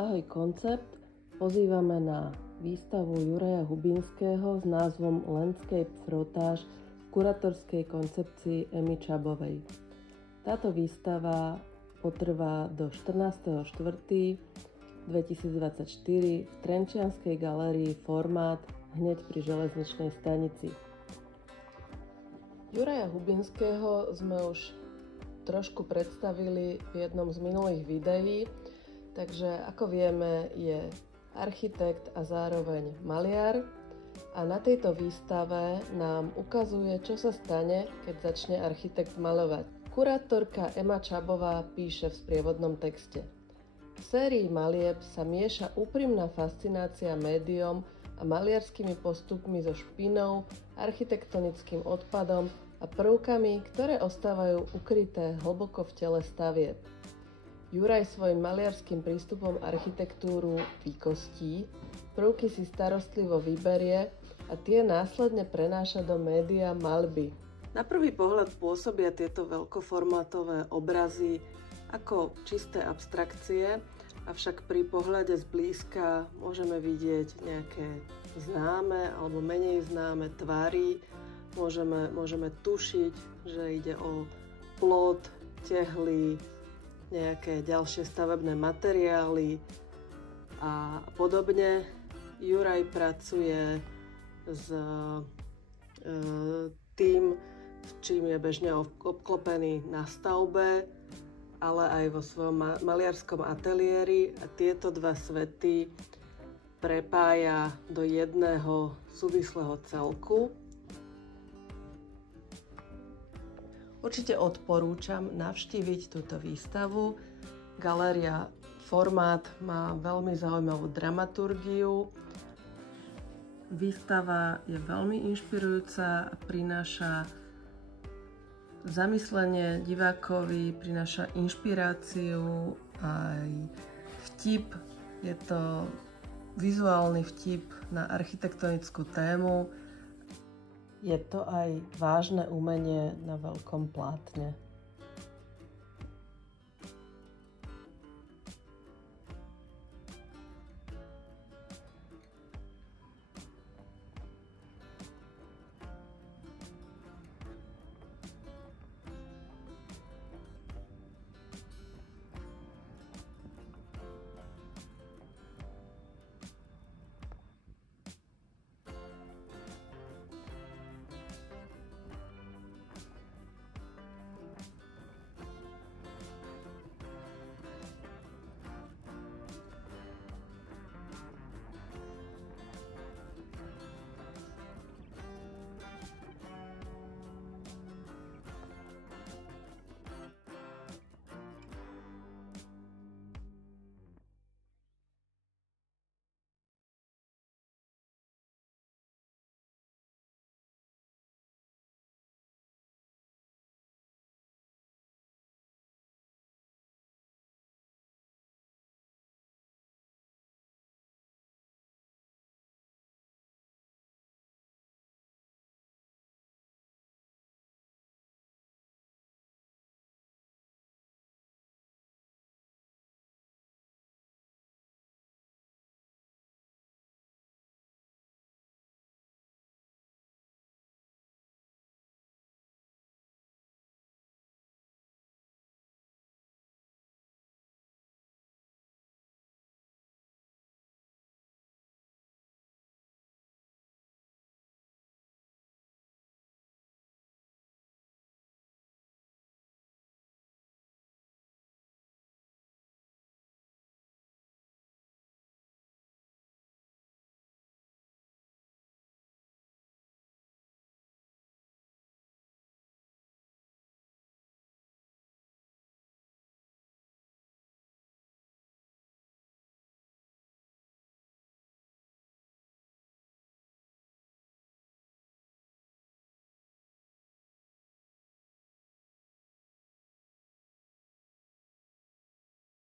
Ahoj koncept pozývame na výstavu Juraja Hubinského s názvom Landscape Frotáž v kurátorskej koncepcii Emy Čabovej. Táto výstava potrvá do 14.4.2024 v Trenčianskej galérii Formát hneď pri železničnej stanici. Juraja Hubinského sme už trošku predstavili v jednom z minulých videí, takže ako vieme je architekt a zároveň maliar a na tejto výstave nám ukazuje, čo sa stane, keď začne architekt maľovať. Kurátorka Ema Čabová píše v sprievodnom texte: v sérii malieb sa mieša úprimná fascinácia médiom a maliarskými postupmi so špinou, architektonickým odpadom a prvkami, ktoré ostávajú ukryté hlboko v tele stavieb. Juraj svojim maliarským prístupom architektúru vykostí, prvky si starostlivo vyberie a tie následne prenáša do média maľby. Na prvý pohľad pôsobia tieto veľkoformátové obrazy ako čisté abstrakcie, avšak pri pohľade zblízka môžeme vidieť nejaké známe alebo menej známe tvary, môžeme tušiť, že ide o plôt, tehly, nejaké ďalšie stavebné materiály a podobne. Juraj pracuje s tým, čím je bežne obklopený na stavbe, ale aj vo svojom maliarskom ateliéri a tieto dva svety prepája do jedného súvislého celku. Určite odporúčam navštíviť túto výstavu. Galéria Formát má veľmi zaujímavú dramaturgiu. Výstava je veľmi inšpirujúca a prináša zamyslenie divákovi, prináša inšpiráciu aj vtip. Je to vizuálny vtip na architektonickú tému. Je to aj vážne umenie na veľkom plátne.